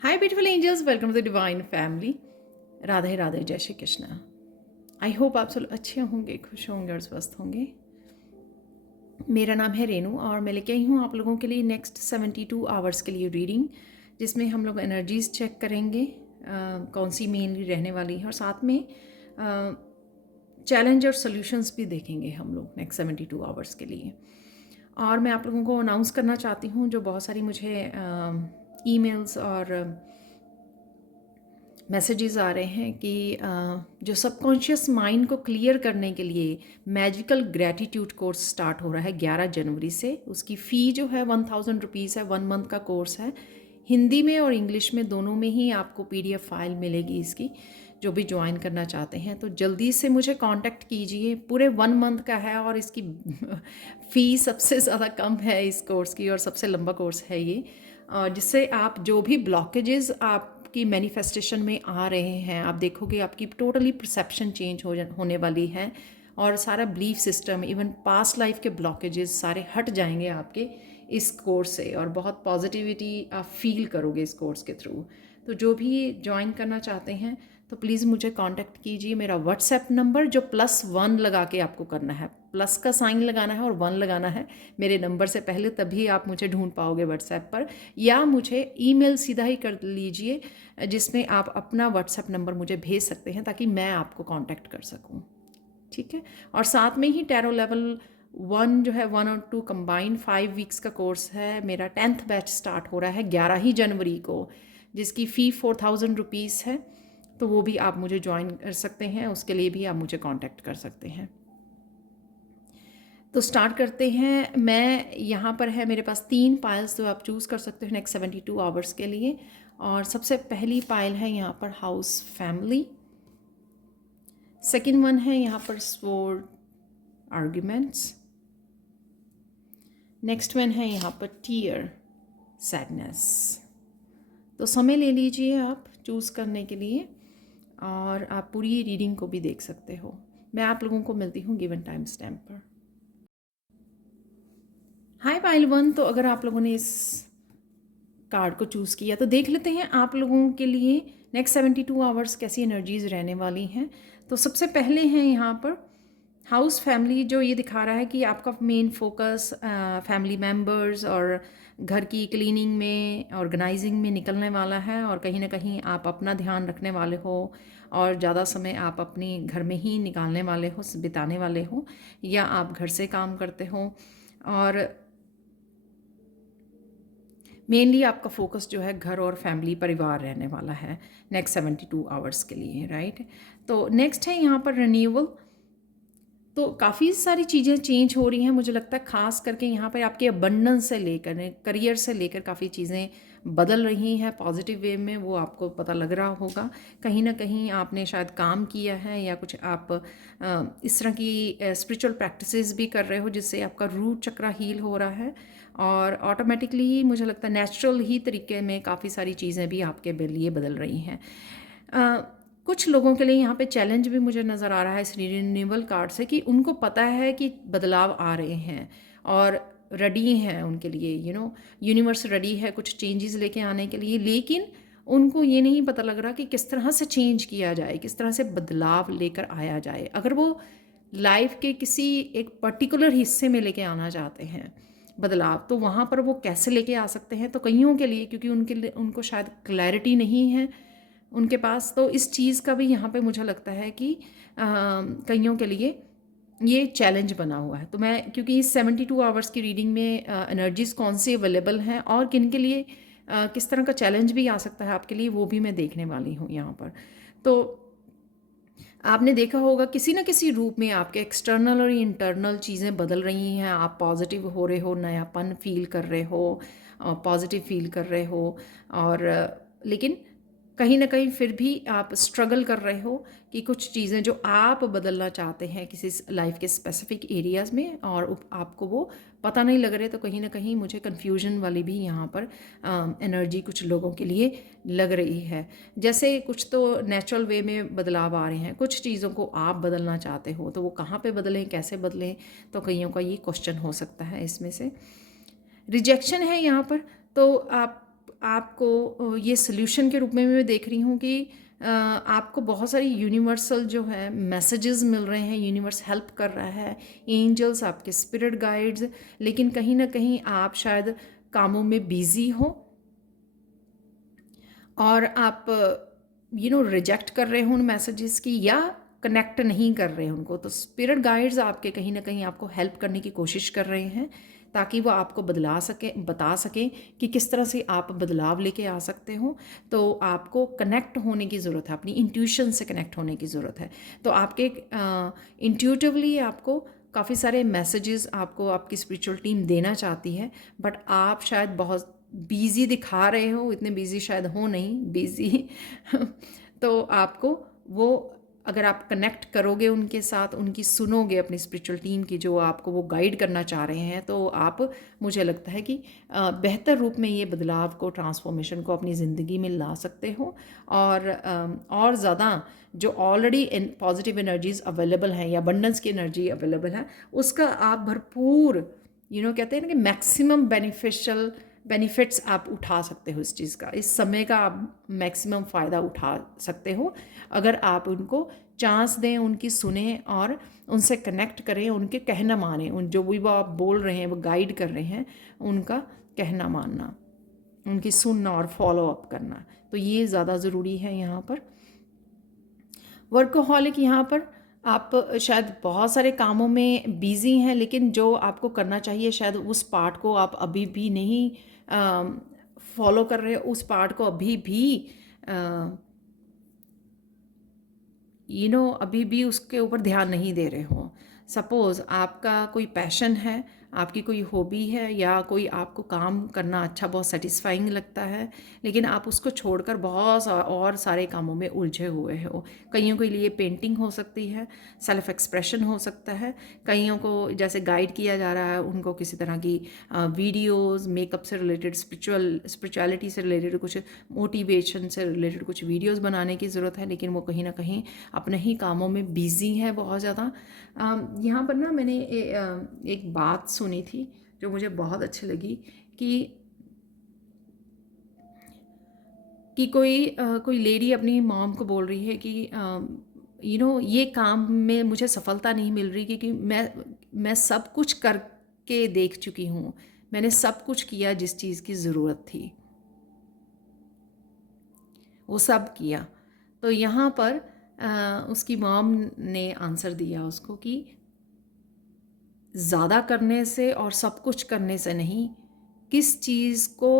Hi beautiful angels, welcome to the divine family. Radhe Radhe, जय Shri Krishna. I hope आप सब अच्छे होंगे, खुश होंगे और स्वस्थ होंगे। मेरा नाम है रेनू और मैं लेके आई हूँ आप लोगों के लिए नेक्स्ट 72 आवर्स के लिए रीडिंग, जिसमें हम लोग एनर्जीज चेक करेंगे कौन सी मेनली रहने वाली है, और साथ में चैलेंज और सोल्यूशंस भी देखेंगे हम लोग नेक्स्ट 72 आवर्स के लिए। और मैं आप लोगों को अनाउंस करना चाहती हूँ, जो बहुत सारी मुझे ईमेल्स और मैसेजेस आ रहे हैं कि जो सबकॉन्शियस माइंड को क्लियर करने के लिए मैजिकल ग्रैटिट्यूड कोर्स स्टार्ट हो रहा है 11 जनवरी से। उसकी फ़ी जो है 1000 रुपीज़ है, 1 मंथ का कोर्स है। हिंदी में और इंग्लिश में दोनों में ही आपको PDF फाइल मिलेगी इसकी। जो भी ज्वाइन करना चाहते हैं तो जल्दी से मुझे कांटेक्ट कीजिए। पूरे 1 मंथ का है और इसकी फ़ी सबसे ज़्यादा कम है इस कोर्स की, और सबसे लंबा कोर्स है ये, जिससे आप जो भी ब्लॉकेजेस आपकी मैनिफेस्टेशन में आ रहे हैं, आप देखोगे आपकी टोटली परसेप्शन चेंज होने वाली है, और सारा belief system, even past life के ब्लॉकेजेस सारे हट जाएंगे आपके इस कोर्स से, और बहुत पॉजिटिविटी आप फील करोगे इस कोर्स के थ्रू। तो जो भी ज्वाइन करना चाहते हैं तो प्लीज़ मुझे कांटेक्ट कीजिए। मेरा व्हाट्सएप नंबर जो +1 लगा के आपको करना है, प्लस का साइन लगाना है और 1 लगाना है मेरे नंबर से पहले, तभी आप मुझे ढूंढ पाओगे व्हाट्सएप पर, या मुझे ईमेल सीधा ही कर लीजिए जिसमें आप अपना व्हाट्सएप नंबर मुझे भेज सकते हैं ताकि मैं आपको कांटेक्ट कर सकूं। ठीक है। और साथ में ही टैरो लेवल 1 जो है 1 और 2 कंबाइंड 5 वीक्स का कोर्स है। मेरा 10th बैच स्टार्ट हो रहा है 11 ही जनवरी को, जिसकी फ़ी 4000 रुपीज़ है। तो वो भी आप मुझे ज्वाइन कर सकते हैं, उसके लिए भी आप मुझे कांटेक्ट कर सकते हैं। तो स्टार्ट करते हैं। मैं यहाँ पर है मेरे पास 3 पाइल्स जो आप चूज़ कर सकते हो नेक्स्ट 72 आवर्स के लिए। और सबसे पहली पाइल है यहाँ पर हाउस फैमिली, सेकंड वन है यहाँ पर स्वॉर्ड आर्ग्यूमेंट्स, नेक्स्ट वन है यहाँ पर टीयर सैडनेस। तो समय ले लीजिए आप चूज़ करने के लिए, और आप पूरी रीडिंग को भी देख सकते हो। मैं आप लोगों को मिलती हूँ गिवन टाइम स्टैम्प पर। हाय पाइल 1, तो अगर आप लोगों ने इस कार्ड को चूज़ किया तो देख लेते हैं आप लोगों के लिए नेक्स्ट 72 आवर्स कैसी एनर्जीज़ रहने वाली हैं। तो सबसे पहले हैं यहाँ पर हाउस फैमिली, जो ये दिखा रहा है कि आपका मेन फोकस फैमिली मेम्बर्स और घर की क्लीनिंग में, ऑर्गेनाइजिंग में निकलने वाला है, और कहीं ना कहीं आप अपना ध्यान रखने वाले हो और ज़्यादा समय आप अपने घर में ही निकालने वाले हो, बिताने वाले हो, या आप घर से काम करते हो। और मेनली आपका फोकस जो है घर और फैमिली परिवार रहने वाला है नेक्स्ट 72 आवर्स के लिए, राइट। तो नेक्स्ट है यहाँ पर रिन्यूअल। तो काफ़ी सारी चीज़ें चेंज हो रही हैं, मुझे लगता है ख़ास करके यहाँ पर आपके अबंडेंस से लेकर करियर से लेकर काफ़ी चीज़ें बदल रही हैं पॉजिटिव वे में, वो आपको पता लग रहा होगा। कहीं ना कहीं आपने शायद काम किया है, या कुछ आप इस तरह की स्पिरिचुअल प्रैक्टिसेस भी कर रहे हो जिससे आपका रूट चक्रा हील हो रहा है, और ऑटोमेटिकली ही मुझे लगता है नेचुरल ही तरीके में काफ़ी सारी चीज़ें भी आपके लिए बदल रही हैं। कुछ लोगों के लिए यहाँ पे चैलेंज भी मुझे नज़र आ रहा है इस रिन्यूअल कार्ड से, कि उनको पता है कि बदलाव आ रहे हैं और रेडी हैं उनके लिए, यूनिवर्स रेडी है कुछ चेंजेस लेके आने के लिए, लेकिन उनको ये नहीं पता लग रहा कि किस तरह से चेंज किया जाए, किस तरह से बदलाव लेकर आया जाए। अगर वो लाइफ के किसी एक पर्टिकुलर हिस्से में लेके आना चाहते हैं बदलाव, तो वहाँ पर वो कैसे लेके आ सकते हैं। तो कईयों के लिए, क्योंकि उनको शायद क्लैरिटी नहीं है उनके पास, तो इस चीज़ का भी यहाँ पे मुझे लगता है कि कईयों के लिए ये चैलेंज बना हुआ है। तो मैं, क्योंकि इस 72 आवर्स की रीडिंग में एनर्जीज़ कौन सी अवेलेबल हैं और किन के लिए किस तरह का चैलेंज भी आ सकता है आपके लिए, वो भी मैं देखने वाली हूँ यहाँ पर। तो आपने देखा होगा किसी न किसी रूप में आपके एक्सटर्नल और इंटरनल चीज़ें बदल रही हैं। आप पॉजिटिव हो रहे हो, नयापन फील कर रहे हो, पॉजिटिव फील कर रहे हो, और लेकिन कहीं ना कहीं फिर भी आप स्ट्रगल कर रहे हो कि कुछ चीज़ें जो आप बदलना चाहते हैं किसी लाइफ के स्पेसिफिक एरियाज़ में, और आपको वो पता नहीं लग रहे। तो कहीं ना कहीं मुझे कन्फ्यूजन वाली भी यहाँ पर एनर्जी कुछ लोगों के लिए लग रही है। जैसे कुछ तो नेचुरल वे में बदलाव आ रहे हैं, कुछ चीज़ों को आप बदलना चाहते हो, तो वो कहाँ पे बदलें, कैसे बदलें, तो कईयों का ये क्वेश्चन हो सकता है। इसमें से रिजेक्शन है यहाँ पर, तो आप आपको ये सॉल्यूशन के रूप में मैं देख रही हूँ कि आपको बहुत सारी यूनिवर्सल जो है मैसेजेस मिल रहे हैं, यूनिवर्स हेल्प कर रहा है, एंजल्स, आपके स्पिरिट गाइड्स, लेकिन कहीं ना कहीं आप शायद कामों में बिजी हो और आप रिजेक्ट कर रहे हो उन मैसेजेस की, या कनेक्ट नहीं कर रहे हैं उनको। तो स्पिरिट गाइड्स आपके कहीं ना कहीं आपको हेल्प करने की कोशिश कर रहे हैं ताकि वो आपको बता सकें कि किस तरह से आप बदलाव लेके आ सकते हो। तो आपको कनेक्ट होने की ज़रूरत है, अपनी इंट्यूशन से कनेक्ट होने की ज़रूरत है। तो आपके इंट्यूटिवली आपको काफ़ी सारे मैसेजेस आपको आपकी स्पिरिचुअल टीम देना चाहती है, बट आप शायद बहुत बिज़ी दिखा रहे हो, इतने बिज़ी शायद हो नहीं, बिज़ी तो आपको वो, अगर आप कनेक्ट करोगे उनके साथ, उनकी सुनोगे अपनी स्पिरिचुअल टीम की जो आपको वो गाइड करना चाह रहे हैं, तो आप, मुझे लगता है कि बेहतर रूप में ये बदलाव को, ट्रांसफॉर्मेशन को अपनी ज़िंदगी में ला सकते हो। और ज़्यादा जो ऑलरेडी पॉजिटिव एनर्जीज अवेलेबल हैं या अबंडेंस की एनर्जी अवेलेबल है, उसका आप भरपूर कहते हैं ना कि मैक्सिमम बेनिफिट्स आप उठा सकते हो इस चीज़ का, इस समय का आप मैक्सिमम फ़ायदा उठा सकते हो अगर आप उनको चांस दें, उनकी सुने और उनसे कनेक्ट करें, उनके कहना माने, उन जो भी वो आप बोल रहे हैं, वो गाइड कर रहे हैं, उनका कहना मानना, उनकी सुनना और फॉलो अप करना। तो ये ज़्यादा ज़रूरी है यहाँ पर। वर्कोहॉलिक, यहाँ पर आप शायद बहुत सारे कामों में बिज़ी हैं, लेकिन जो आपको करना चाहिए शायद उस पार्ट को आप अभी भी नहीं फॉलो कर रहे हो, उस पार्ट को अभी भी अभी भी उसके ऊपर ध्यान नहीं दे रहे हो। सपोज़ आपका कोई पैशन है, आपकी कोई हॉबी है, या कोई आपको काम करना अच्छा, बहुत सेटिस्फाइंग लगता है, लेकिन आप उसको छोड़कर और सारे कामों में उलझे हुए हो। कईयों के लिए पेंटिंग हो सकती है, सेल्फ एक्सप्रेशन हो सकता है, कईयों को जैसे गाइड किया जा रहा है उनको किसी तरह की वीडियोस, मेकअप से रिलेटेड, स्पिरिचुअलिटी से रिलेटेड, कुछ मोटिवेशन से रिलेटेड कुछ वीडियोस बनाने की ज़रूरत है, लेकिन वो कहीं ना कहीं अपने ही कामों में बिज़ी है बहुत ज़्यादा। यहाँ पर ना मैंने एक बात सुनी थी जो मुझे बहुत अच्छी लगी कि कोई लेडी अपनी मॉम को बोल रही है कि ये काम में मुझे सफलता नहीं मिल रही, क्योंकि मैं सब कुछ करके देख चुकी हूँ, मैंने सब कुछ किया जिस चीज़ की ज़रूरत थी, वो सब किया। तो यहाँ पर उसकी मॉम ने आंसर दिया उसको कि ज़्यादा करने से और सब कुछ करने से नहीं, किस चीज़ को,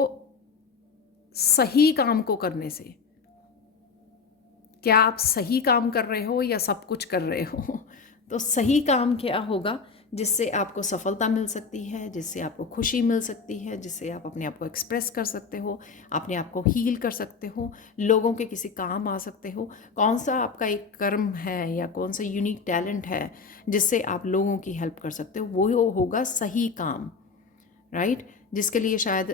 सही काम को करने से। क्या आप सही काम कर रहे हो या सब कुछ कर रहे हो? तो सही काम क्या होगा जिससे आपको सफलता मिल सकती है, जिससे आपको खुशी मिल सकती है, जिससे आप अपने आप को एक्सप्रेस कर सकते हो, अपने आप को हील कर सकते हो, लोगों के किसी काम आ सकते हो। कौन सा आपका एक कर्म है या कौन सा यूनिक टैलेंट है जिससे आप लोगों की हेल्प कर सकते हो, वो होगा सही काम, राइट? जिसके लिए शायद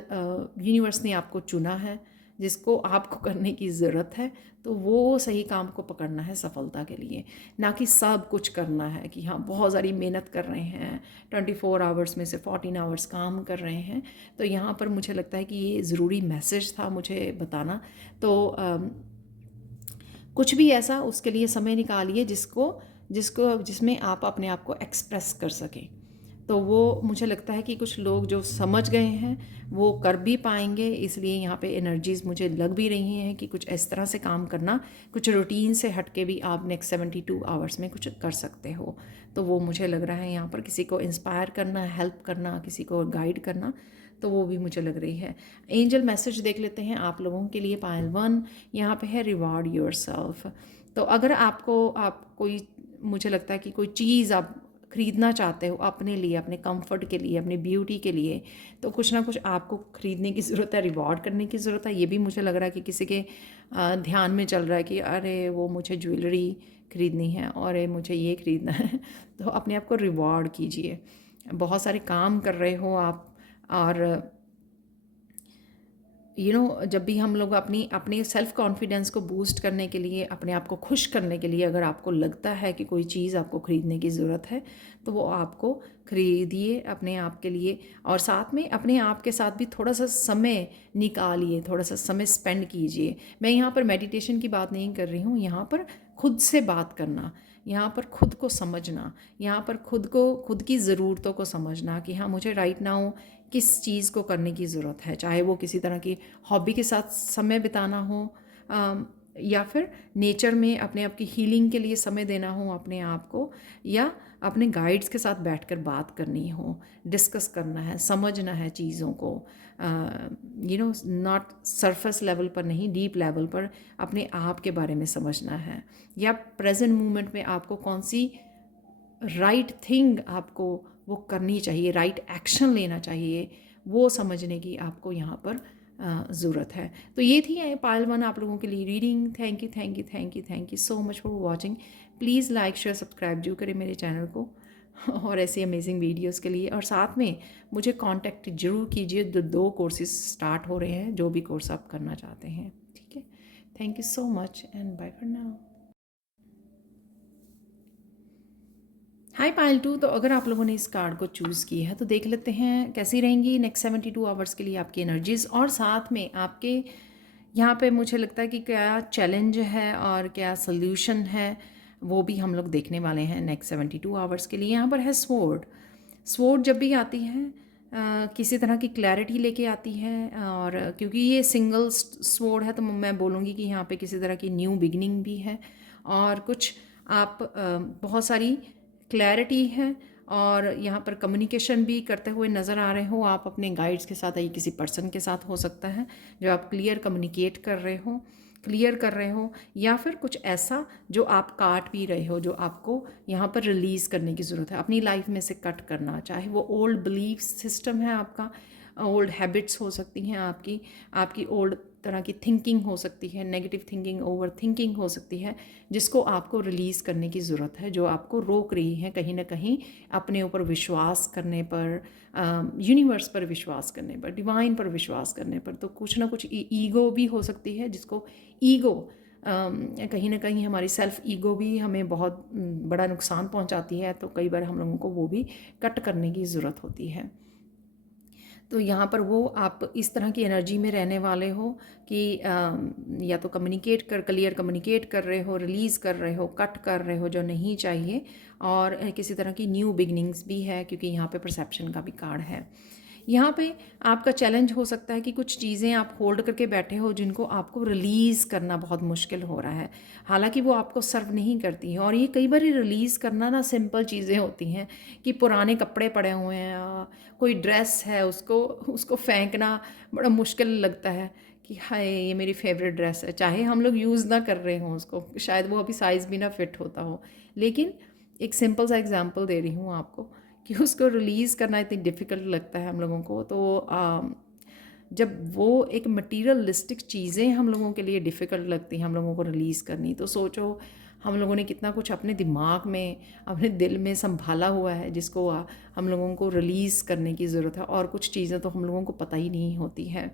यूनिवर्स ने आपको चुना है, जिसको आपको करने की ज़रूरत है, तो वो सही काम को पकड़ना है सफलता के लिए, ना कि सब कुछ करना है कि हाँ बहुत सारी मेहनत कर रहे हैं, 24 आवर्स में से 14 आवर्स काम कर रहे हैं। तो यहाँ पर मुझे लगता है कि ये ज़रूरी मैसेज था मुझे बताना। तो कुछ भी ऐसा उसके लिए समय निकालिए जिसमें आप अपने आप को एक्सप्रेस कर सकें। तो वो मुझे लगता है कि कुछ लोग जो समझ गए हैं वो कर भी पाएंगे, इसलिए यहाँ पे एनर्जीज़ मुझे लग भी रही हैं कि कुछ इस तरह से काम करना, कुछ रूटीन से हट के भी आप नेक्स्ट 72 आवर्स में कुछ कर सकते हो। तो वो मुझे लग रहा है यहाँ पर किसी को इंस्पायर करना, हेल्प करना, किसी को गाइड करना, तो वो भी मुझे लग रही है। एंजल मैसेज देख लेते हैं आप लोगों के लिए। पायल 1 यहाँ पे है, रिवॉर्ड योरसेल्फ। तो अगर आप कोई, मुझे लगता है कि कोई चीज़ आप ख़रीदना चाहते हो अपने लिए, अपने कंफर्ट के लिए, अपनी ब्यूटी के लिए, तो कुछ ना कुछ आपको ख़रीदने की ज़रूरत है, रिवॉर्ड करने की ज़रूरत है। ये भी मुझे लग रहा है कि किसी के ध्यान में चल रहा है कि अरे वो मुझे ज्वेलरी ख़रीदनी है और मुझे ये ख़रीदना है तो अपने आप को रिवॉर्ड कीजिए। बहुत सारे काम कर रहे हो आप और जब भी हम लोग अपने सेल्फ कॉन्फिडेंस को बूस्ट करने के लिए, अपने आप को खुश करने के लिए, अगर आपको लगता है कि कोई चीज़ आपको ख़रीदने की ज़रूरत है, तो वो आपको ख़रीदिए अपने आप के लिए। और साथ में अपने आप के साथ भी थोड़ा सा समय निकालिए, थोड़ा सा समय स्पेंड कीजिए। मैं यहाँ पर मेडिटेशन की बात नहीं कर रही हूँ, यहाँ पर खुद से बात करना, यहाँ पर खुद को समझना, यहाँ पर खुद की ज़रूरतों को समझना कि हाँ, मुझे राइट नाउ किस चीज़ को करने की ज़रूरत है। चाहे वो किसी तरह की हॉबी के साथ समय बिताना हो, या फिर नेचर में अपने आप की हीलिंग के लिए समय देना हो अपने आप को, या अपने गाइड्स के साथ बैठकर बात करनी हो, डिस्कस करना है, समझना है चीज़ों को, नॉट सरफेस लेवल पर नहीं, डीप लेवल पर अपने आप के बारे में समझना है, या प्रेजेंट मोमेंट में आपको कौन सी राइट थिंग आपको वो करनी चाहिए, राइट एक्शन लेना चाहिए, वो समझने की आपको यहाँ पर ज़रूरत है। तो ये थी पायल 1 आप लोगों के लिए reading. Thank you thank you thank you thank you so much for watching. Please like share subscribe जरूर करें मेरे चैनल को और ऐसी अमेजिंग वीडियोस के लिए। और साथ में मुझे कांटेक्ट जरूर कीजिए, 2 कोर्सेज स्टार्ट हो रहे हैं, जो भी कोर्स आप करना चाहते हैं। ठीक है, thank you so much and bye for now. Hi Payal 2, तो अगर आप लोगों ने इस कार्ड को चूज़ की है तो देख लेते हैं कैसी रहेंगी नेक्स्ट 72 आवर्स के लिए आपकी एनर्जीज़, और साथ में आपके यहाँ पे मुझे लगता है कि क्या चैलेंज है और क्या सल्यूशन है, वो भी हम लोग देखने वाले हैं नेक्स्ट 72 आवर्स के लिए। यहाँ पर है स्वॉर्ड जब भी आती है किसी तरह की क्लैरिटी लेके आती है, और क्योंकि ये सिंगल स्वॉर्ड है तो मैं बोलूँगी कि यहाँ पे किसी तरह की न्यू बिगनिंग भी है, और कुछ आप बहुत सारी क्लैरिटी है, और यहाँ पर कम्युनिकेशन भी करते हुए नज़र आ रहे हो आप अपने गाइड्स के साथ, या किसी पर्सन के साथ हो सकता है जो आप क्लियर कर रहे हो, या फिर कुछ ऐसा जो आप काट भी रहे हो, जो आपको यहाँ पर रिलीज़ करने की ज़रूरत है, अपनी लाइफ में से कट करना। चाहे वो ओल्ड बिलीफ सिस्टम है आपका, ओल्ड हैबिट्स हो सकती हैं आपकी ओल्ड तरह की थिंकिंग हो सकती है, नेगेटिव थिंकिंग, ओवर थिंकिंग हो सकती है, जिसको आपको रिलीज़ करने की ज़रूरत है, जो आपको रोक रही है कहीं ना कहीं अपने ऊपर विश्वास करने पर, यूनिवर्स पर विश्वास करने पर, डिवाइन पर विश्वास करने पर। तो कुछ ना कुछ ईगो भी हो सकती है, जिसको ईगो कहीं ना कहीं हमारी सेल्फ ईगो भी हमें बहुत बड़ा नुकसान पहुंचाती है, तो कई बार हम लोगों को वो भी कट करने की ज़रूरत होती है। तो यहाँ पर वो आप इस तरह की एनर्जी में रहने वाले हो कि या तो क्लियर कम्युनिकेट कर रहे हो, रिलीज़ कर रहे हो, कट कर रहे हो जो नहीं चाहिए, और किसी तरह की न्यू बिगनिंग्स भी है, क्योंकि यहाँ पे परसेप्शन का भी कार्ड है। यहाँ पे आपका चैलेंज हो सकता है कि कुछ चीज़ें आप होल्ड करके बैठे हो, जिनको आपको रिलीज़ करना बहुत मुश्किल हो रहा है, हालांकि वो आपको सर्व नहीं करती हैं। और ये कई बार रिलीज़ करना ना सिंपल चीज़ें होती हैं कि पुराने कपड़े पड़े हुए हैं, कोई ड्रेस है, उसको उसको फेंकना बड़ा मुश्किल लगता है कि हाय ये मेरी फेवरेट ड्रेस है, चाहे हम लोग यूज़ ना कर रहे हों उसको, शायद वो अभी साइज़ भी ना फिट होता हो, लेकिन एक सिंपल सा एग्जांपल दे रही हूँ आपको कि उसको रिलीज़ करना इतनी डिफ़िकल्ट लगता है हम लोगों को। तो जब वो एक मटीरियलिस्टिक चीज़ें हम लोगों के लिए डिफ़िकल्ट लगती हैं हम लोगों को रिलीज़ करनी, तो सोचो हम लोगों ने कितना कुछ अपने दिमाग में, अपने दिल में संभाला हुआ है, जिसको हम लोगों को रिलीज़ करने की ज़रूरत है, और कुछ चीज़ें तो हम लोगों को पता ही नहीं होती है।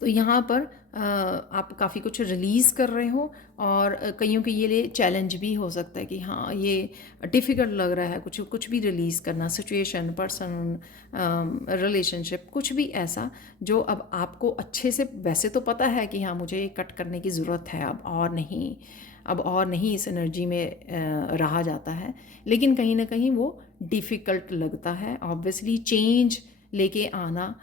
तो यहाँ पर आप काफ़ी कुछ रिलीज़ कर रहे हो, और कईयों के लिए चैलेंज भी हो सकता है कि हाँ ये डिफ़िकल्ट लग रहा है कुछ भी रिलीज़ करना, सिचुएशन, पर्सन, रिलेशनशिप, कुछ भी ऐसा जो अब आपको अच्छे से, वैसे तो पता है कि हाँ मुझे कट करने की ज़रूरत है, अब और नहीं इस एनर्जी में रहा जाता है, लेकिन कहीं ना कहीं वो डिफ़िकल्ट लगता है। ऑब्वियसली चेंज लेके आना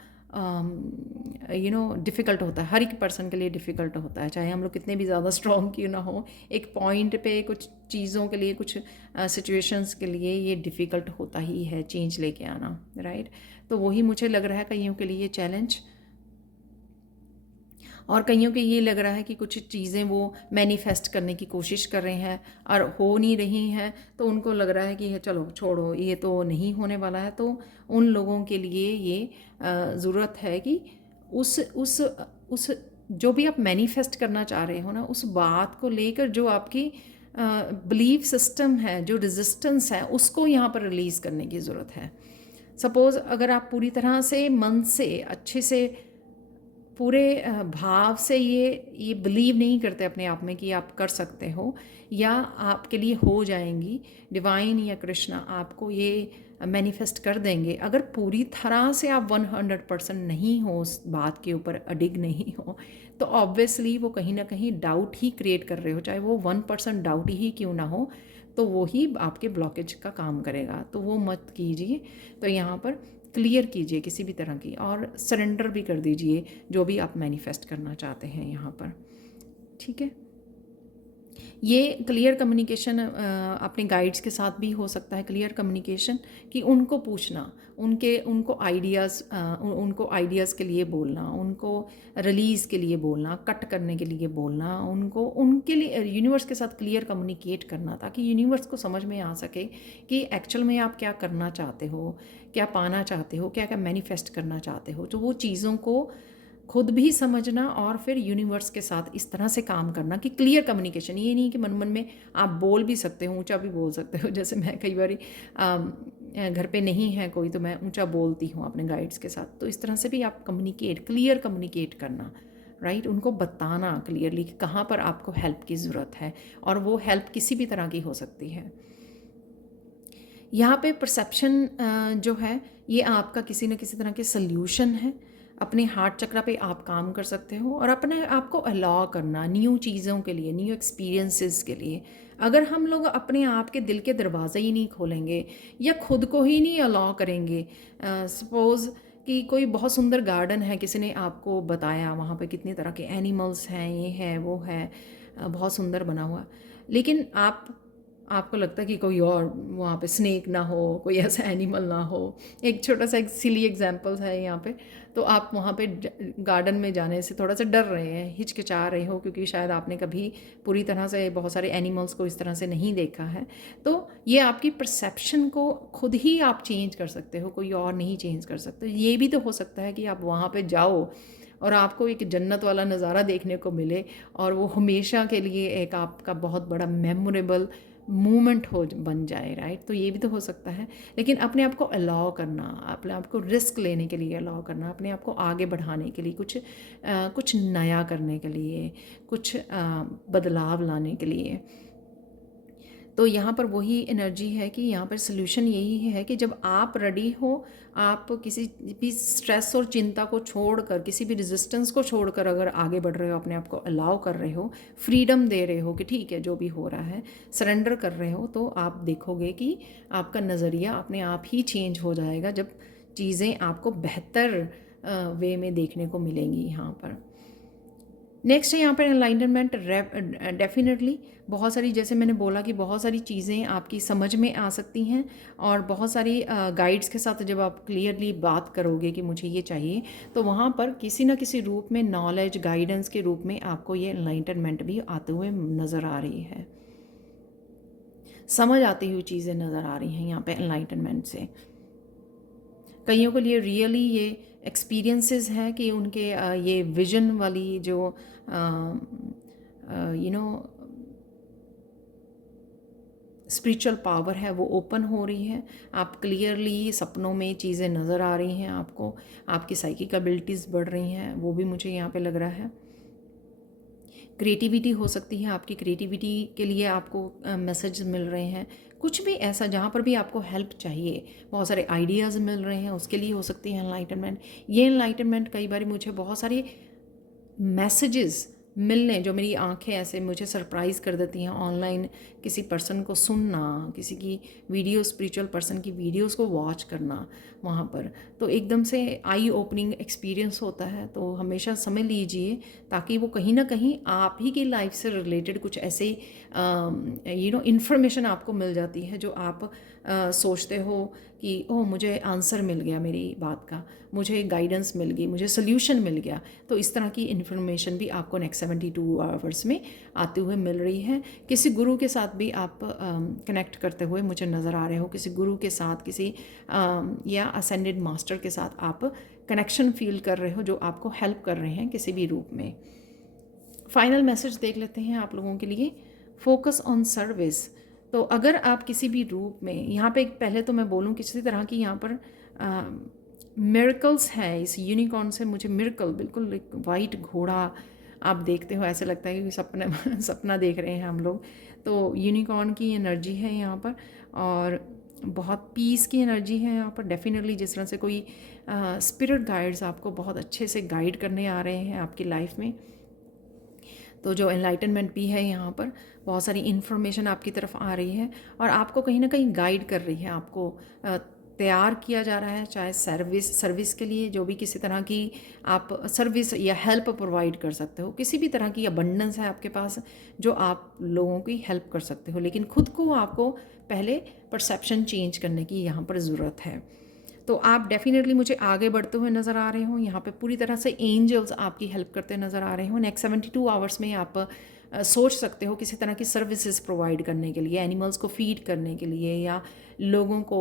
डिफ़िकल्ट होता है, हर एक पर्सन के लिए डिफ़िकल्ट होता है, चाहे हम लोग कितने भी ज़्यादा स्ट्रॉन्ग क्यों ना हो, एक पॉइंट पे कुछ चीज़ों के लिए, कुछ सिचुएशंस के लिए ये डिफ़िकल्ट होता ही है चेंज लेके आना, राइट। तो वही मुझे लग रहा है कईयों के लिए चैलेंज, और कईयों के ये लग रहा है कि कुछ चीज़ें वो मैनिफेस्ट करने की कोशिश कर रहे हैं और हो नहीं रही हैं, तो उनको लग रहा है कि चलो छोड़ो ये तो नहीं होने वाला है। तो उन लोगों के लिए ये ज़रूरत है कि उस जो भी आप मैनिफेस्ट करना चाह रहे हो ना, उस बात को लेकर जो आपकी बिलीफ सिस्टम है, जो रेजिस्टेंस है, उसको यहाँ पर रिलीज़ करने की ज़रूरत है। सपोज़ अगर आप पूरी तरह से मन से अच्छे से पूरे भाव से ये बिलीव नहीं करते अपने आप में कि आप कर सकते हो या आपके लिए हो जाएंगी, डिवाइन या कृष्णा आपको ये मैनिफेस्ट कर देंगे, अगर पूरी तरह से आप 100% नहीं हो, उस बात के ऊपर अडिग नहीं हो, तो ऑब्वियसली वो कहीं ना कहीं डाउट ही क्रिएट कर रहे हो, चाहे वो 1% डाउट ही क्यों ना हो, तो वो ही आपके ब्लॉकेज का काम करेगा। तो वो मत कीजिए। तो यहाँ पर क्लियर कीजिए किसी भी तरह की, और सरेंडर भी कर दीजिए जो भी आप मैनिफेस्ट करना चाहते हैं यहाँ पर। ठीक है, ये क्लियर कम्युनिकेशन अपने गाइड्स के साथ भी हो सकता है। क्लियर कम्युनिकेशन कि उनको पूछना, उनको आइडियाज़ के लिए बोलना, उनको रिलीज़ के लिए बोलना, कट करने के लिए बोलना, उनको उनके लिए यूनिवर्स के साथ क्लियर कम्युनिकेट करना, ताकि यूनिवर्स को समझ में आ सके कि एक्चुअल में आप क्या करना चाहते हो, क्या पाना चाहते हो, क्या क्या मैनिफेस्ट करना चाहते हो। तो वो चीज़ों को खुद भी समझना और फिर यूनिवर्स के साथ इस तरह से काम करना कि क्लियर कम्युनिकेशन, ये नहीं कि मन मन में आप बोल भी सकते हो, ऊंचा भी बोल सकते हो। जैसे मैं कई बार घर पे नहीं है कोई तो मैं ऊंचा बोलती हूँ अपने गाइड्स के साथ, तो इस तरह से भी आप क्लियर कम्युनिकेट करना, राइट। उनको बताना क्लियरली कि कहाँ पर आपको हेल्प की ज़रूरत है, और वो हेल्प किसी भी तरह की हो सकती है। यहाँ पे परसेप्शन जो है ये आपका किसी न किसी तरह के सल्यूशन है। अपने हार्ट चक्रा पे आप काम कर सकते हो और अपने आप को अलाउ करना न्यू चीज़ों के लिए, न्यू एक्सपीरियंसेस के लिए। अगर हम लोग अपने आप के दिल के दरवाज़े ही नहीं खोलेंगे या खुद को ही नहीं अलाउ करेंगे, सपोज़ कि कोई बहुत सुंदर गार्डन है, किसी ने आपको बताया वहाँ पे कितनी तरह के एनिमल्स हैं, ये है वो है, बहुत सुंदर बना हुआ, लेकिन आपको लगता है कि कोई और वहाँ पे स्नेक ना हो, कोई ऐसा एनिमल ना हो। एक छोटा सा एक सिली एग्जांपल है यहाँ पे। तो आप वहाँ पे गार्डन में जाने से थोड़ा सा डर रहे हैं, हिचकिचा रहे हो, क्योंकि शायद आपने कभी पूरी तरह से बहुत सारे एनिमल्स को इस तरह से नहीं देखा है। तो ये आपकी परसेप्शन को खुद ही आप चेंज कर सकते हो, कोई और नहीं चेंज कर सकते। ये भी तो हो सकता है कि आप वहाँ पे जाओ और आपको एक जन्नत वाला नज़ारा देखने को मिले, और वो हमेशा के लिए एक आपका बहुत बड़ा मेमोरेबल मूवमेंट हो बन जाए, राइट। तो ये भी तो हो सकता है। लेकिन अपने आप को अलाउ करना, अपने आप को रिस्क लेने के लिए अलाउ करना, अपने आप को आगे बढ़ाने के लिए, कुछ नया करने के लिए, कुछ बदलाव लाने के लिए। तो यहाँ पर वही एनर्जी है कि यहाँ पर सोल्यूशन यही है कि जब आप रेडी हो, आप किसी भी स्ट्रेस और चिंता को छोड़कर, किसी भी रेजिस्टेंस को छोड़कर अगर आगे बढ़ रहे हो, अपने आप को अलाउ कर रहे हो, फ्रीडम दे रहे हो कि ठीक है जो भी हो रहा है, सरेंडर कर रहे हो, तो आप देखोगे कि आपका नज़रिया अपने आप ही चेंज हो जाएगा, जब चीज़ें आपको बेहतर वे में देखने को मिलेंगी यहाँ पर। नेक्स्ट है यहाँ पर एनलाइटनमेंट। डेफिनेटली बहुत सारी, जैसे मैंने बोला कि बहुत सारी चीज़ें आपकी समझ में आ सकती हैं, और बहुत सारी गाइड्स के साथ जब आप क्लियरली बात करोगे कि मुझे ये चाहिए, तो वहाँ पर किसी न किसी रूप में नॉलेज, गाइडेंस के रूप में आपको ये एनलाइटनमेंट भी आते हुए नज़र आ रही है, समझ आती हुई चीज़ें नज़र आ रही हैं यहाँ पे एनलाइटनमेंट से। कईयों के लिए रियली ये एक्सपीरियंसेस हैं कि उनके ये विजन वाली जो यू नो स्पिरिचुअल पावर है वो ओपन हो रही है। आप क्लियरली सपनों में चीज़ें नज़र आ रही हैं आपको, आपकी साइकिक एबिलिटीज़ बढ़ रही हैं, वो भी मुझे यहाँ पे लग रहा है। क्रिएटिविटी हो सकती है, आपकी क्रिएटिविटी के लिए आपको मैसेज मिल रहे हैं, कुछ भी ऐसा जहाँ पर भी आपको हेल्प चाहिए, बहुत सारे आइडियाज़ मिल रहे हैं, उसके लिए हो सकती है एनलाइटनमेंट। ये एनलाइटनमेंट कई बार मुझे बहुत सारी मैसेजेस मिलने, जो मेरी आंखें ऐसे मुझे सरप्राइज़ कर देती हैं, ऑनलाइन किसी पर्सन को सुनना, किसी की वीडियो, स्पिरिचुअल पर्सन की वीडियोस को वॉच करना वहाँ पर, तो एकदम से आई ओपनिंग एक्सपीरियंस होता है। तो हमेशा समझ लीजिए, ताकि वो कहीं ना कहीं आप ही की लाइफ से रिलेटेड कुछ ऐसे इन्फॉर्मेशन आपको मिल जाती है जो आप सोचते हो कि ओह मुझे आंसर मिल गया मेरी बात का, मुझे गाइडेंस मिल गई, मुझे सोल्यूशन मिल गया। तो इस तरह की इन्फॉर्मेशन भी आपको नेक्स्ट 72 आवर्स में आते हुए मिल रही है। किसी गुरु के साथ भी आप कनेक्ट करते हुए मुझे नज़र आ रहे हो, किसी गुरु के साथ, किसी या असेंडेड मास्टर के साथ आप कनेक्शन फील कर रहे हो, जो आपको हेल्प कर रहे हैं किसी भी रूप में। फाइनल मैसेज देख लेते हैं आप लोगों के लिए। Focus on service. तो अगर आप किसी भी रूप में, यहाँ पे पहले तो मैं बोलूँ किसी तरह की यहाँ पर मिरेकल्स हैं इस यूनिकॉर्न से। मुझे मिरेकल, बिल्कुल एक वाइट घोड़ा आप देखते हो, ऐसे लगता है कि सपने सपना देख रहे हैं हम लोग। तो यूनिकॉर्न की एनर्जी है यहाँ पर, और बहुत पीस की एनर्जी है यहाँ पर डेफिनेटली। जिस तरह से कोई स्पिरिट गाइड्स आपको बहुत अच्छे से गाइड करने आ रहे हैं आपकी लाइफ में, तो जो एनलाइटनमेंट भी है यहाँ पर, बहुत सारी इन्फॉर्मेशन आपकी तरफ आ रही है और आपको कहीं ना कहीं गाइड कर रही है, आपको तैयार किया जा रहा है, चाहे सर्विस के लिए, जो भी किसी तरह की आप सर्विस या हेल्प प्रोवाइड कर सकते हो, किसी भी तरह की अबंडेंस है आपके पास जो आप लोगों की हेल्प कर सकते हो। लेकिन खुद को आपको पहले परसेप्शन चेंज करने की यहाँ पर ज़रूरत है। तो आप डेफिनेटली मुझे आगे बढ़ते हुए नज़र आ रहे हो, यहाँ पे पूरी तरह से एंजल्स आपकी हेल्प करते नज़र आ रहे हो। नेक्स्ट 72 आवर्स में आप सोच सकते हो किसी तरह की सर्विसेज प्रोवाइड करने के लिए, एनिमल्स को फीड करने के लिए, या लोगों को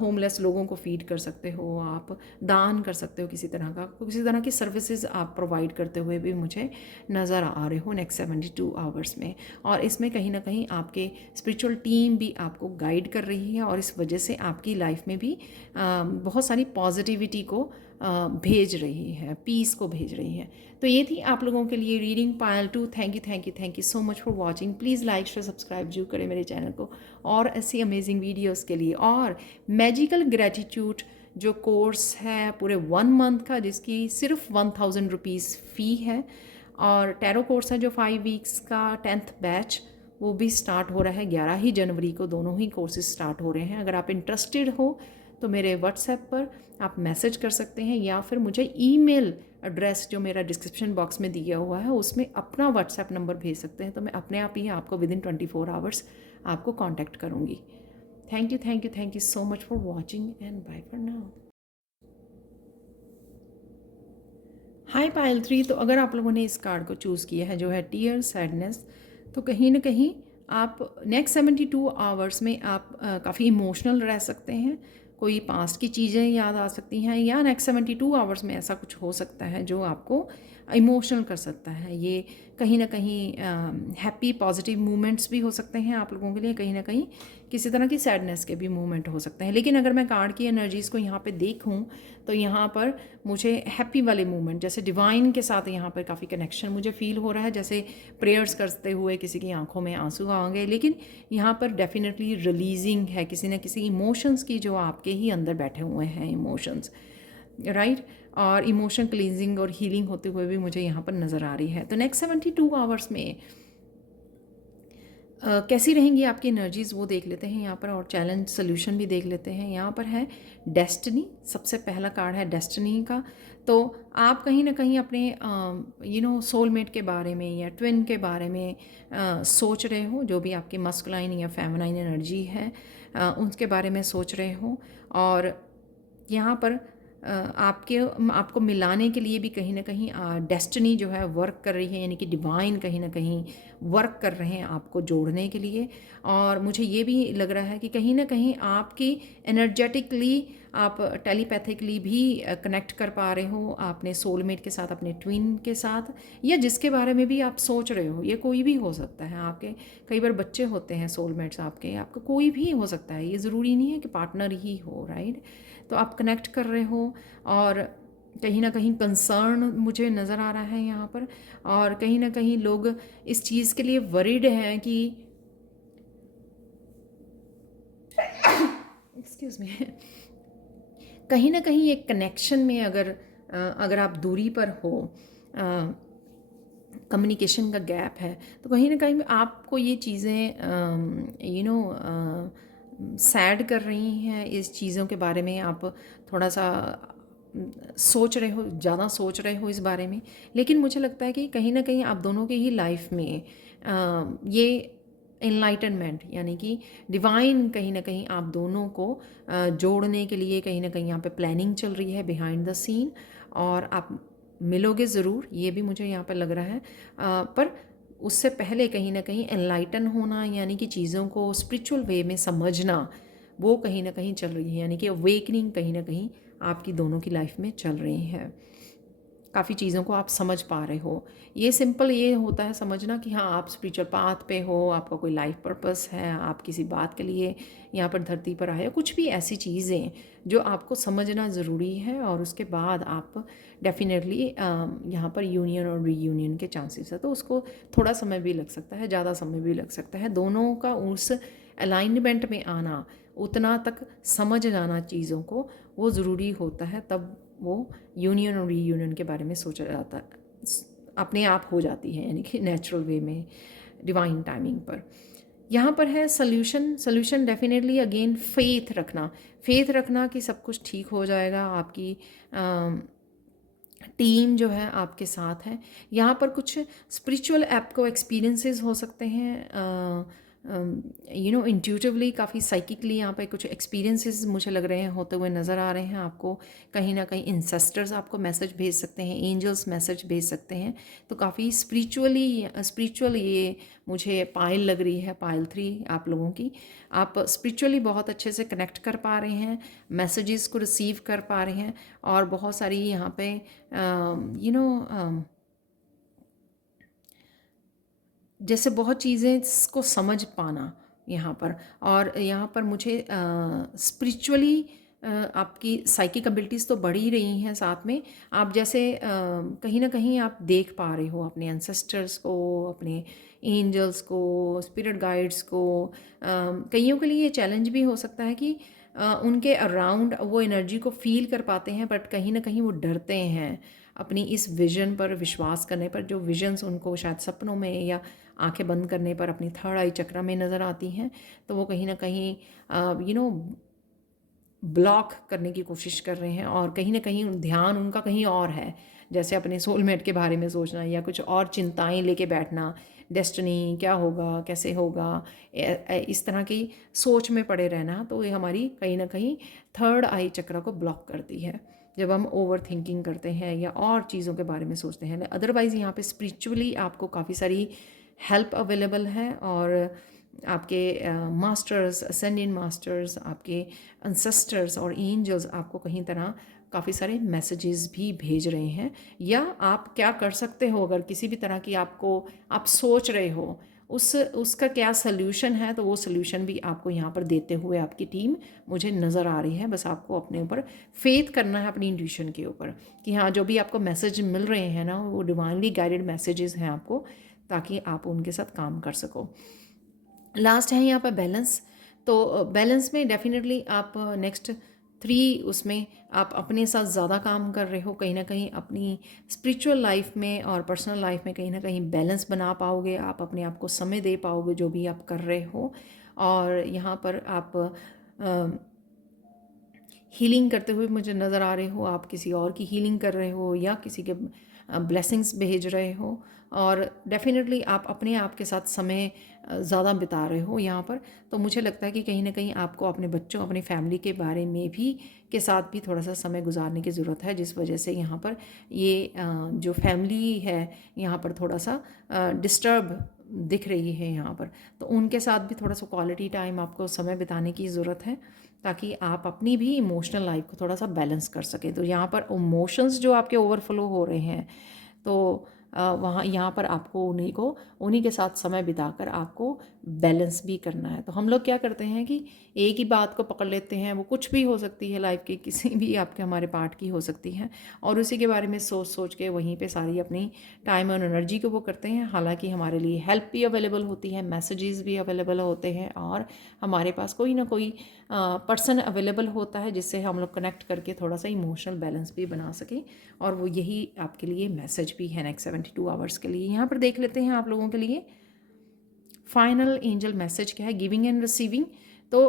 होमलेस लोगों को फीड कर सकते हो, आप दान कर सकते हो, किसी तरह की सर्विसेज आप प्रोवाइड करते हुए भी मुझे नज़र आ रहे हो नेक्स्ट 72 आवर्स में। और इसमें कहीं ना कहीं आपके स्पिरिचुअल टीम भी आपको गाइड कर रही है और इस वजह से आपकी लाइफ में भी बहुत सारी पॉजिटिविटी को भेज रही है, पीस को भेज रही है। तो ये थी आप लोगों के लिए reading Payal 2। Thank you so much for watching. Please like share subscribe जरूर करें मेरे चैनल को और ऐसी अमेजिंग वीडियोस के लिए। और मैजिकल ग्रेटिट्यूड जो कोर्स है पूरे 1 मंथ का, जिसकी सिर्फ 1000 रुपीज़ फ़ी है, और टैरो कोर्स है जो 5 वीक्स का 10th बैच, वो भी स्टार्ट हो रहा है 11 ही जनवरी को। दोनों ही कोर्सेज स्टार्ट हो रहे हैं। अगर आप इंटरेस्टेड हो तो मेरे व्हाट्सएप पर आप मैसेज कर सकते हैं, या फिर मुझे ईमेल एड्रेस जो मेरा डिस्क्रिप्शन बॉक्स में दिया हुआ है उसमें अपना व्हाट्सएप नंबर भेज सकते हैं। तो मैं अपने आप ही आपको विदिन 24 आवर्स आपको कांटेक्ट करूँगी। Thank you so much for watching and bye for now. Hi Payal 3। तो अगर आप लोगों ने इस कार्ड को चूज़ किया है जो है टीयर सैडनेस, तो कहीं ना कहीं आप नेक्स्ट 72 आवर्स में आप काफ़ी इमोशनल रह सकते हैं। कोई पास्ट की चीज़ें याद आ सकती हैं, या नेक्स्ट 72 आवर्स में ऐसा कुछ हो सकता है जो आपको इमोशनल कर सकता है। ये कहीं ना कहीं हैप्पी पॉजिटिव मूवमेंट्स भी हो सकते हैं आप लोगों के लिए, कहीं ना कहीं किसी तरह की सैडनेस के भी मूवमेंट हो सकते हैं। लेकिन अगर मैं कार्ड की एनर्जीज़ को यहाँ पे देखूँ तो यहाँ पर मुझे हैप्पी वाले मूवमेंट, जैसे डिवाइन के साथ यहाँ पर काफ़ी कनेक्शन मुझे फील हो रहा है, जैसे प्रेयर्स करते हुए किसी की आंखों में आंसू आ गए। लेकिन यहाँ पर डेफिनेटली रिलीजिंग है किसी न किसी इमोशंस की, जो आपके ही अंदर बैठे हुए हैं इमोशंस, राइट। और इमोशन क्लींजिंग और हीलिंग होते हुए भी मुझे यहाँ पर नज़र आ रही है। तो नेक्स्ट 72 आवर्स में कैसी रहेंगी आपकी एनर्जीज़ वो देख लेते हैं यहाँ पर, और चैलेंज सोल्यूशन भी देख लेते हैं। यहाँ पर है डेस्टिनी, सबसे पहला कार्ड है डेस्टिनी का। तो आप कहीं ना कहीं अपने सोलमेट के बारे में या ट्विन के बारे में सोच रहे हो, जो भी आपकी मस्कुलाइन या फेमिनाइन एनर्जी है उसके बारे में सोच रहे हो। और यहाँ पर आपको मिलाने के लिए भी कहीं ना कहीं डेस्टिनी जो है वर्क कर रही है, यानी कि डिवाइन कहीं ना कहीं वर्क कर रहे हैं आपको जोड़ने के लिए। और मुझे ये भी लग रहा है कि कहीं ना कहीं आपकी एनर्जेटिकली आप टेलीपैथिकली भी कनेक्ट कर पा रहे हो अपने सोलमेट के साथ, अपने ट्विन के साथ, या जिसके बारे में भी आप सोच रहे हो। ये कोई भी हो सकता है, आपके कई बार बच्चे होते हैं सोलमेट्स आपका कोई भी हो सकता है, ये ज़रूरी नहीं है कि पार्टनर ही हो, राइट। तो आप कनेक्ट कर रहे हो, और कहीं ना कहीं कंसर्न मुझे नज़र आ रहा है यहाँ पर। और कहीं ना कहीं लोग इस चीज़ के लिए वरीड हैं कि एक्सक्यूज़ मी, कहीं ना कहीं एक कनेक्शन में अगर आप दूरी पर हो, कम्युनिकेशन का गैप है, तो कहीं ना कहीं आपको ये चीज़ें सैड कर रही हैं। इस चीज़ों के बारे में आप थोड़ा सा सोच रहे हो, ज़्यादा सोच रहे हो इस बारे में। लेकिन मुझे लगता है कि कहीं ना कहीं आप दोनों के ही लाइफ में ये एनलाइटनमेंट, यानी कि डिवाइन कहीं ना कहीं आप दोनों को जोड़ने के लिए कहीं ना कहीं यहाँ पे प्लानिंग चल रही है बिहाइंड द सीन। और आप मिलोगे ज़रूर, ये भी मुझे यहाँ पर लग रहा है। पर उससे पहले कहीं ना कहीं एनलाइटन होना, यानी कि चीज़ों को स्पिरिचुअल वे में समझना, वो कहीं ना कहीं चल रही है, यानी कि अवेकनिंग कहीं ना कहीं आपकी दोनों की लाइफ में चल रही है। काफ़ी चीज़ों को आप समझ पा रहे हो। ये सिंपल ये होता है समझना कि हाँ, आप स्पिरिचुअल पाथ पे हो, आपका कोई लाइफ पर्पस है, आप किसी बात के लिए यहाँ पर धरती पर आए हो, कुछ भी ऐसी चीज़ें जो आपको समझना ज़रूरी है, और उसके बाद आप डेफिनेटली यहाँ पर यूनियन और रीयूनियन के चांसेस है। तो उसको थोड़ा समय भी लग सकता है, ज़्यादा समय भी लग सकता है। दोनों का उस अलाइनमेंट में आना, उतना तक समझ जाना चीज़ों को, वो ज़रूरी होता है। तब वो यूनियन और रीयूनियन के बारे में सोचा जाता है, अपने आप हो जाती है, यानी कि नेचुरल वे में, डिवाइन टाइमिंग पर। यहाँ पर है सल्यूशन डेफिनेटली अगेन फेथ रखना कि सब कुछ ठीक हो जाएगा, आपकी टीम जो है आपके साथ है। यहाँ पर कुछ स्पिरिचुअल ऐप को एक्सपीरियंसेस हो सकते हैं, इंट्यूटिवली, काफ़ी साइकिकली यहाँ पे कुछ एक्सपीरियंसेस मुझे लग रहे हैं होते हुए नज़र आ रहे हैं आपको। कहीं ना कहीं इंसेस्टर्स आपको मैसेज भेज सकते हैं, एंजल्स मैसेज भेज सकते हैं। तो काफ़ी स्पिरिचुअल ये मुझे पायल लग रही है, पायल 3 आप लोगों की। आप स्पिरिचुअली बहुत अच्छे से कनेक्ट कर पा रहे हैं, मैसेजेस को रिसीव कर पा रहे हैं, और बहुत सारी यहाँ पे जैसे बहुत चीज़ें को समझ पाना यहाँ पर। और यहाँ पर मुझे स्पिरिचुअली आपकी साइकिक एबिलिटीज़ तो बढ़ ही रही हैं, साथ में आप जैसे कहीं ना कहीं आप देख पा रहे हो अपने एंसेस्टर्स को, अपने एंजल्स को, स्पिरिट गाइड्स को। कईयों के लिए ये चैलेंज भी हो सकता है कि उनके अराउंड वो एनर्जी को फील कर पाते हैं, बट कहीं ना कहीं वो डरते हैं अपनी इस विज़न पर विश्वास करने पर, जो विजन्स उनको शायद सपनों में या आंखें बंद करने पर अपनी थर्ड आई चक्र में नज़र आती हैं। तो वो कहीं ना कहीं ब्लॉक करने की कोशिश कर रहे हैं, और कहीं ना कहीं ध्यान उनका कहीं और है, जैसे अपने सोलमेट के बारे में सोचना या कुछ और चिंताएं लेके बैठना, डेस्टिनी क्या होगा, कैसे होगा, इस तरह की सोच में पड़े रहना। तो ये हमारी कहीं ना कहीं थर्ड आई चक्र को ब्लॉक करती है जब हम ओवर थिंकिंग करते हैं या और चीज़ों के बारे में सोचते हैं। अदरवाइज़ यहाँ पे स्पिरिचुअली आपको काफ़ी सारी हेल्प अवेलेबल है, और आपके मास्टर्स, असेंडेंट मास्टर्स, आपके एंसेस्टर्स और एंजल्स आपको कहीं तरह काफ़ी सारे मैसेजेस भी भेज रहे हैं। या आप क्या कर सकते हो, अगर किसी भी तरह की आप सोच रहे हो उसका क्या सल्यूशन है, तो वो सल्यूशन भी आपको यहाँ पर देते हुए आपकी टीम मुझे नज़र आ रही है। बस आपको अपने ऊपर फेथ करना है, अपनी इंट्यूशन के ऊपर, कि हाँ, जो भी आपको मैसेज मिल रहे हैं ना, वो डिवाइनली गाइडेड मैसेजेस हैं आपको, ताकि आप उनके साथ काम कर सको। लास्ट है यहाँ पर बैलेंस। तो बैलेंस में डेफिनेटली आप नेक्स्ट 3 उसमें आप अपने साथ ज़्यादा काम कर रहे हो, कहीं ना कहीं अपनी स्पिरिचुअल लाइफ में और पर्सनल लाइफ में कहीं ना कहीं बैलेंस बना पाओगे, आप अपने आप को समय दे पाओगे जो भी आप कर रहे हो। और यहाँ पर आप हीलिंग करते हुए मुझे नज़र आ रहे हो, आप किसी और की हीलिंग कर रहे हो या किसी के ब्लेसिंग्स भेज रहे हो, और डेफिनेटली आप अपने आप के साथ समय ज़्यादा बिता रहे हो यहाँ पर। तो मुझे लगता है कि कहीं ना कहीं आपको अपने बच्चों, अपनी फैमिली के बारे में भी के साथ भी थोड़ा सा समय गुजारने की ज़रूरत है, जिस वजह से यहाँ पर ये जो फैमिली है यहाँ पर थोड़ा सा डिस्टर्ब दिख रही है यहाँ पर। तो उनके साथ भी थोड़ा सा क्वालिटी टाइम आपको समय बिताने की ज़रूरत है, ताकि आप अपनी भी इमोशनल लाइफ को थोड़ा सा बैलेंस कर सकें। तो यहाँ पर इमोशंस जो आपके ओवरफ्लो हो रहे हैं, तो वहाँ यहाँ पर आपको उन्हीं के साथ समय बिताकर आपको बैलेंस भी करना है। तो हम लोग क्या करते हैं कि एक ही बात को पकड़ लेते हैं, वो कुछ भी हो सकती है, लाइफ की किसी भी आपके हमारे पार्ट की हो सकती है, और उसी के बारे में सोच सोच के वहीं पे सारी अपनी टाइम और एनर्जी को वो करते हैं। हालांकि हमारे लिए हेल्प भी अवेलेबल होती है, मैसेजेस भी अवेलेबल होते हैं, और हमारे पास कोई ना कोई पर्सन अवेलेबल होता है जिससे हम लोग कनेक्ट करके थोड़ा सा इमोशनल बैलेंस भी बना सकें। और वो यही आपके लिए मैसेज भी है नेक्स्ट 72 आवर्स के लिए। यहाँ पर देख लेते हैं आप लोगों के लिए फाइनल एंजल मैसेज क्या है, गिविंग एंड रिसीविंग। तो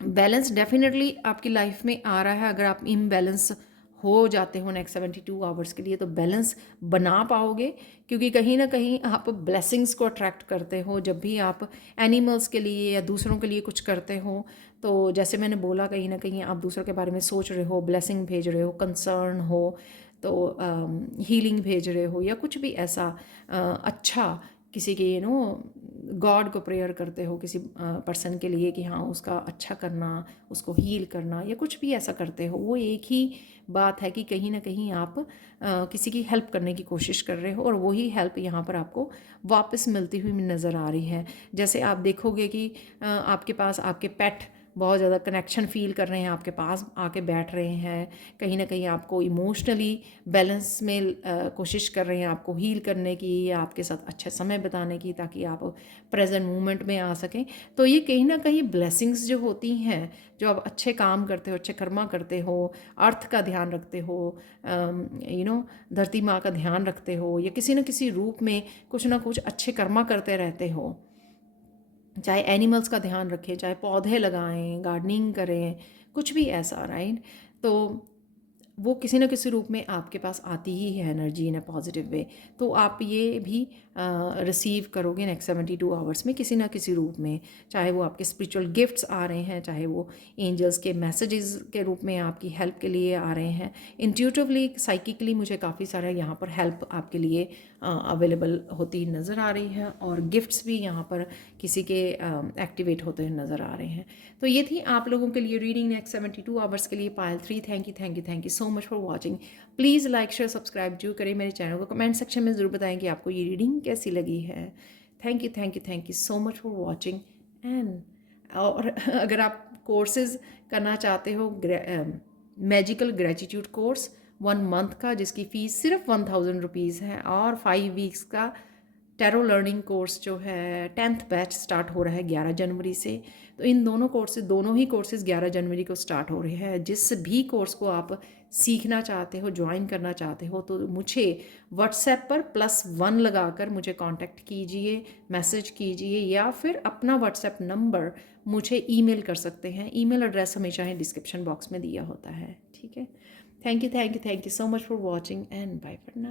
बैलेंस डेफिनेटली आपकी लाइफ में आ रहा है। अगर आप इम्बैलेंस हो जाते हो नेक्स्ट 72 आवर्स के लिए, तो बैलेंस बना पाओगे, क्योंकि कहीं ना कहीं आप ब्लेसिंग्स को अट्रैक्ट करते हो जब भी आप एनिमल्स के लिए या दूसरों के लिए कुछ करते हो। तो जैसे मैंने बोला, कहीं ना कहीं आप दूसरों के बारे में सोच रहे हो, ब्लेसिंग भेज रहे हो, कंसर्न हो, तो हीलिंग भेज रहे हो, या कुछ भी ऐसा अच्छा किसी के गॉड को प्रेयर करते हो किसी पर्सन के लिए कि हाँ उसका अच्छा करना, उसको हील करना या कुछ भी ऐसा करते हो, वो एक ही बात है कि कहीं ना कहीं आप किसी की हेल्प करने की कोशिश कर रहे हो और वही हेल्प यहाँ पर आपको वापस मिलती हुई नज़र आ रही है। जैसे आप देखोगे कि आपके पास आपके पेट बहुत ज़्यादा कनेक्शन फ़ील कर रहे हैं, आपके पास आके बैठ रहे हैं, कहीं ना कहीं आपको इमोशनली बैलेंस में कोशिश कर रहे हैं आपको हील करने की या आपके साथ अच्छा समय बिताने की, ताकि आप प्रेजेंट मोमेंट में आ सकें। तो ये कहीं ना कहीं ब्लेसिंग्स जो होती हैं, जो आप अच्छे काम करते हो, अच्छे कर्मा करते हो, अर्थ का ध्यान रखते हो, धरती माँ का ध्यान रखते हो, या किसी न किसी रूप में कुछ ना कुछ अच्छे कर्मा करते रहते हो, चाहे एनिमल्स का ध्यान रखें, चाहे पौधे लगाएं, गार्डनिंग करें, कुछ भी ऐसा, राइट। तो वो किसी न किसी रूप में आपके पास आती ही है energy in a positive way. तो आप ये भी रिसीव करोगे नेक्स्ट 72 आवर्स में किसी ना किसी रूप में, चाहे वो आपके स्पिरिचुअल गिफ्ट्स आ रहे हैं, चाहे वो एंजल्स के मैसेजेस के रूप में आपकी हेल्प के लिए आ रहे हैं। इंट्यूटिवली, साइकिकली मुझे काफ़ी सारा यहाँ पर हेल्प आपके लिए अवेलेबल होती नज़र आ रही है, और गिफ्ट्स भी यहाँ पर किसी के एक्टिवेट होते हुए नज़र आ रहे हैं। तो ये थी आप लोगों के लिए रीडिंग नेक्स्ट 72 आवर्स के लिए पायल 3। Thank you so much for watching. Please like share subscribe जरूर करें मेरे चैनल को, कमेंट सेक्शन में ज़रूर बताएं कि आपको ये रीडिंग कैसी लगी है। Thank you so much for watching. And और अगर आप कोर्सेज करना चाहते हो, मैजिकल ग्रेटिट्यूड कोर्स 1 मंथ का जिसकी फ़ीस सिर्फ 1000 रुपीज़ है, और 5 वीक्स का टैरो लर्निंग कोर्स जो है 10th बैच स्टार्ट हो रहा है 11 जनवरी से। तो इन दोनों ही कोर्सेज 11 जनवरी को स्टार्ट हो रहे हैं। जिस भी कोर्स को आप सीखना चाहते हो, ज्वाइन करना चाहते हो, तो मुझे व्हाट्सएप पर +1 लगाकर मुझे कांटेक्ट कीजिए, मैसेज कीजिए, या फिर अपना व्हाट्सएप नंबर मुझे ईमेल कर सकते हैं। ईमेल एड्रेस हमेशा ही डिस्क्रिप्शन बॉक्स में दिया होता है, ठीक है। Thank you so much for watching and bye for now.